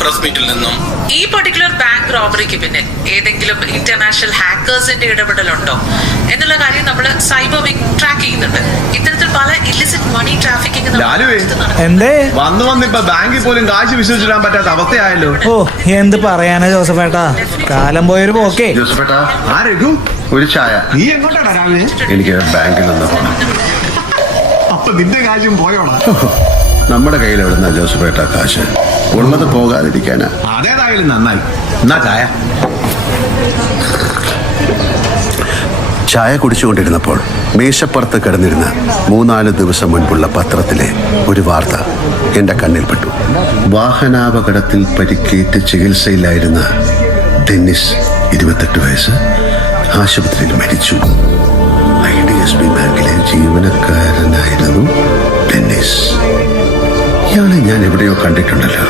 Press മീറ്റിൽ നിന്നും ഈ പർട്ടിക്കുലർ ബാങ്ക് റോബറിക്ക് പിന്നിൽ ഏതെങ്കിലും ഇന്റർനാഷണൽ ഹാക്കേഴ്സിന്റെ ഇടപെടലുണ്ടോ എന്നുള്ള കാര്യം നമ്മൾ സൈബർ വിങ് ട്രാക്ക് ചെയ്യുന്നുണ്ട്. ഇത്തരത്തിൽ പല ഇല്ലിസിറ്റ് മണി ട്രാഫിക്കിംഗ് എന്തേ വന്നിപ്പോ ബാങ്കിൽ പോലും കാശ് വിശ്വസിച്ചിടാൻ പറ്റാത്ത അവസ്ഥയായല്ലോ. ഓ എന്ത് പറയാനാ ജോസഫേട്ടാ, കാലം പോയൊരു പോക്കേ. ജോസഫേട്ടാ, ആ രഘു, ഒരു ചായ. നീ എങ്ങോട്ടാണ് രാവിലെ? എനിക്ക് ബാങ്കിൽ നിന്ന് പോകണം. അപ്പൊ നിന്റെ കാശും പോയോടാ? നമ്മുടെ കയ്യിൽ എവിടുന്ന ജോസഫേട്ട കാശ്? ഉള്ളത് പോകാതിരിക്കാനാ. അതേതായാലും നന്നായി. എന്നാ ചായ. ചായ കുടിച്ചുകൊണ്ടിരുന്നപ്പോൾ മേശപ്പുറത്ത് കിടന്നിരുന്ന 3-4 ദിവസം മുൻപുള്ള പത്രത്തിലെ ഒരു വാർത്ത എന്റെ കണ്ണിൽപ്പെട്ടു. വാഹനാപകടത്തിൽ പരിക്കേറ്റ് ചികിത്സയിലായിരുന്ന ഡെന്നിസ് 28 വയസ്സ് ആശുപത്രിയിൽ മരിച്ചു. IDSB ബാങ്കിലെ ജീവനക്കാരനായിരുന്നു ഡെന്നിസ്. ഇയാളെ ഞാൻ എവിടെയോ കണ്ടിട്ടുണ്ടല്ലോ.